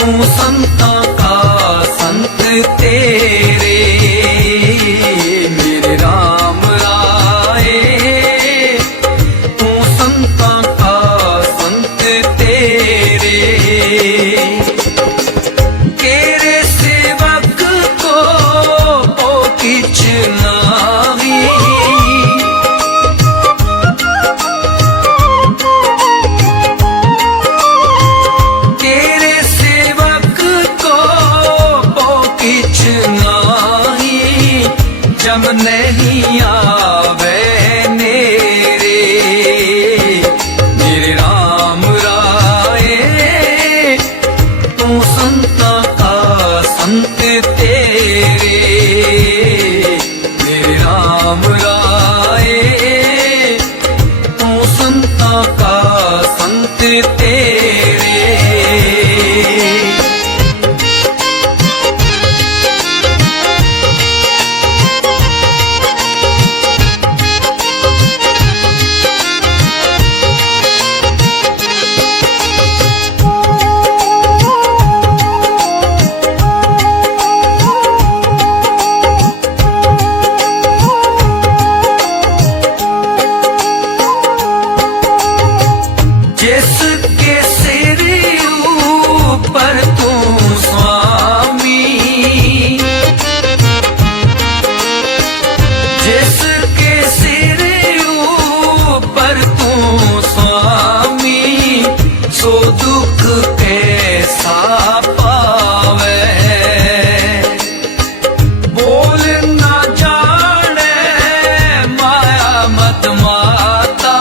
ਤੂੰ ਸੰਤਾਂ ਕਾ ਸੰਤ ਤੇ Amrullah ਦੁੱਖ ਕੈਸਾ ਪਾਵੇ। ਬੋਲ ਨਾ ਜਾਣੇ, ਮਾਇਆ ਮਤ ਮਾਤਾ।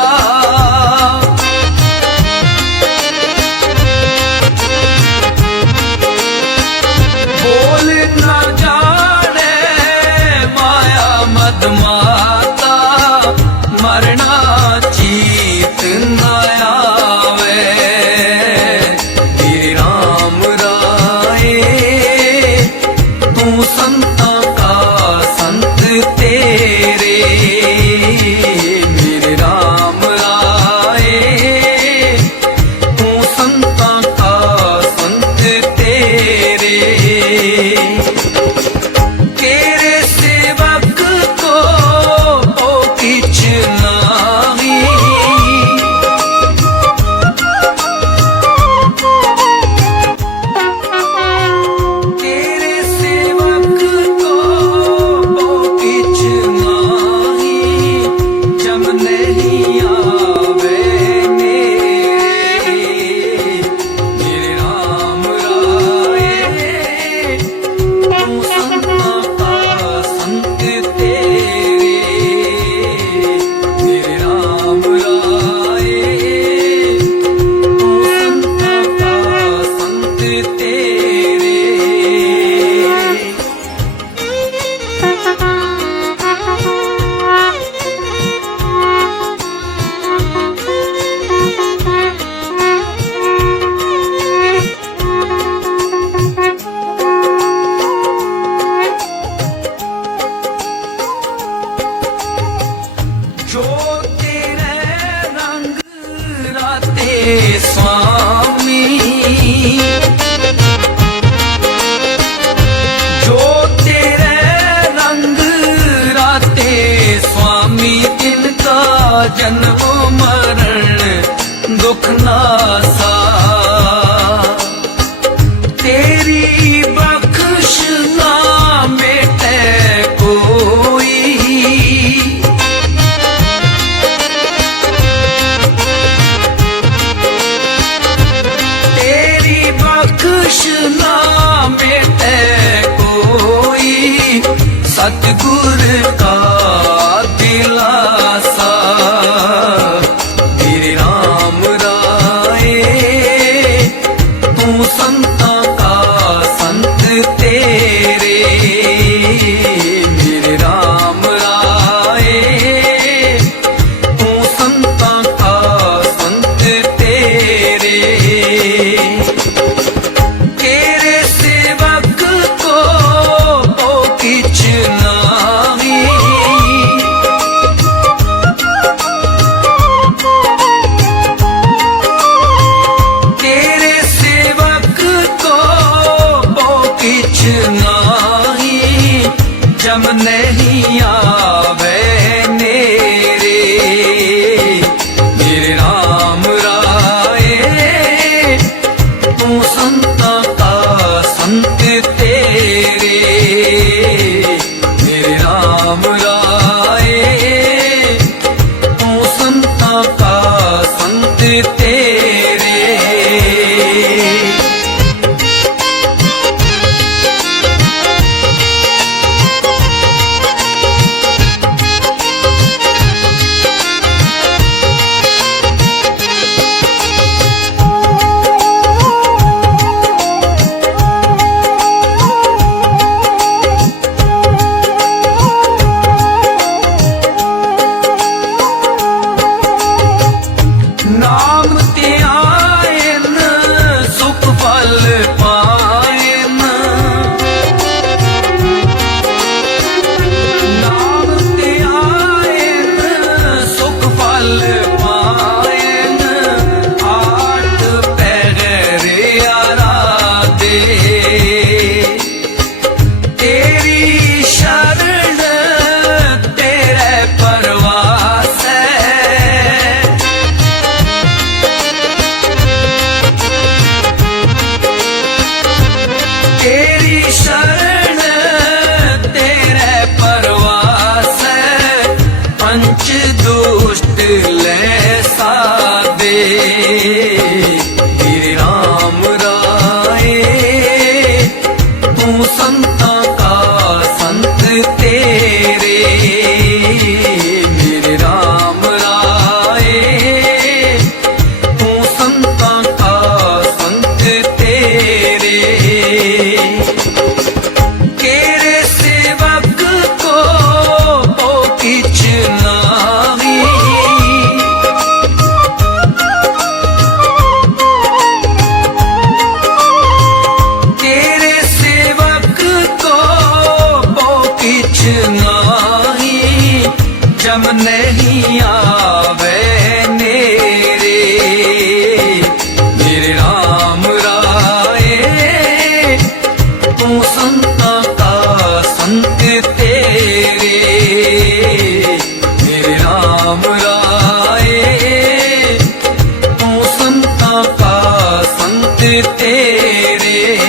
ਬੋਲ ਨਾ ਮਾਇਆ ਮਤ ਮਾਤਾ। ਮਰਨਾ ਚੀਤ ਨਾ ਜਨਮ ਮਰਨ ਦੁਖ ਨਾਸਾ ਤੇਰੀ ਬਖਸ਼ ਨਾ ਮਿਟੇ ਕੋਈ। ਤੇਰੀ ਬਖਸ਼ ਨਾ ਮਿਟੇ ਕੋਈ। ਸਤਿਗੁਰ ਚਮ ਨਹੀਂ ਆਵੇ ਨੇਰੇ। ਮੇਰੇ RAM ਰਾਏ, ਤੂੰ ਸੰਤਾਂ ਕਾ ਸੰਤ ਤੇਰੇ। ਮੇਰੇ ਰਾਏ, ਤੂੰ ਸੰਤਾਂ ਕਾ ਸੰਤ ਤੇਰੇ।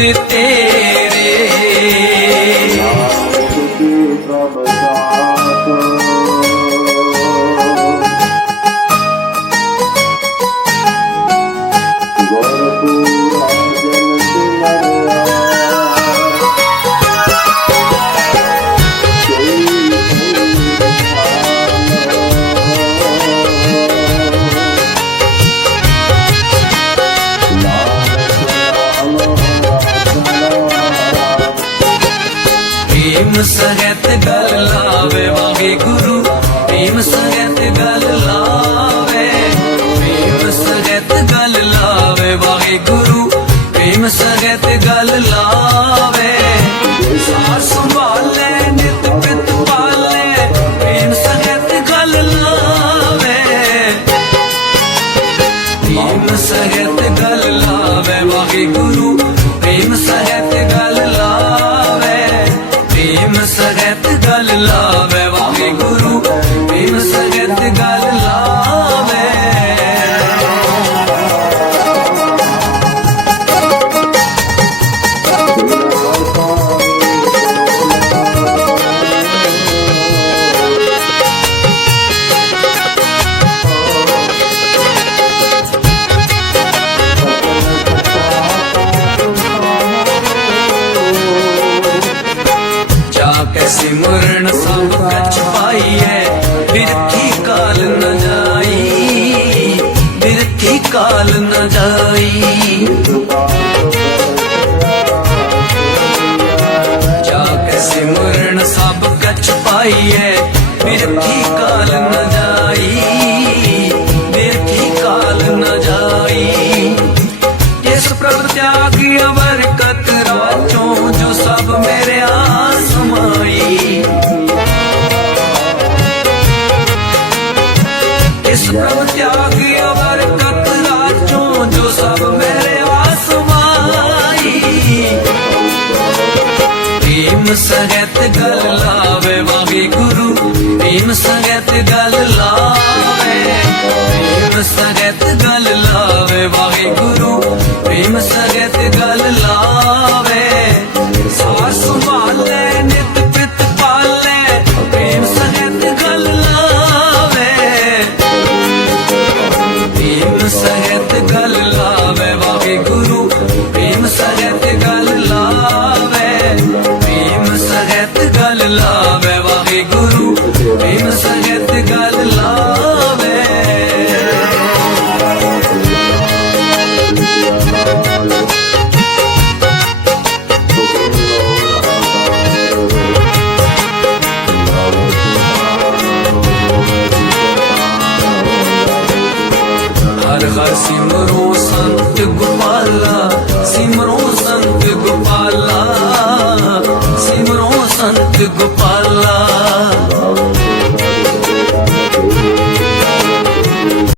करते ਗੁਣ ਸਹਿਤ ਗਲ ਲਾਵੇ ਵਾਗੇ ਗੁਰੂ न जाई जाके सिमरन सब कच पाइए बिरथी काल न जाई बिरथी काल न जाई इस प्रभु त्यागी अवर कतराचों जो सब मेरे आसमाई इस प्रभु त्यागी ਭੀਮ ਸਗਤ ਗਲ ਲਾਵੇ, ਵਾਹਿਗੁਰੂ ਭੀਮ ਸਗਤ ਗਲ ਲਾਵੇ। ਭੀਮ ਸਗਤ ਗਲ ਲਾਵੇ, ਵਾਹਿਗੁਰੂ ਭੀਮ ਸਗਤ ਗਲ ਲਾਵੇ। ਸਾਰ ਸੰਭਾਲੇ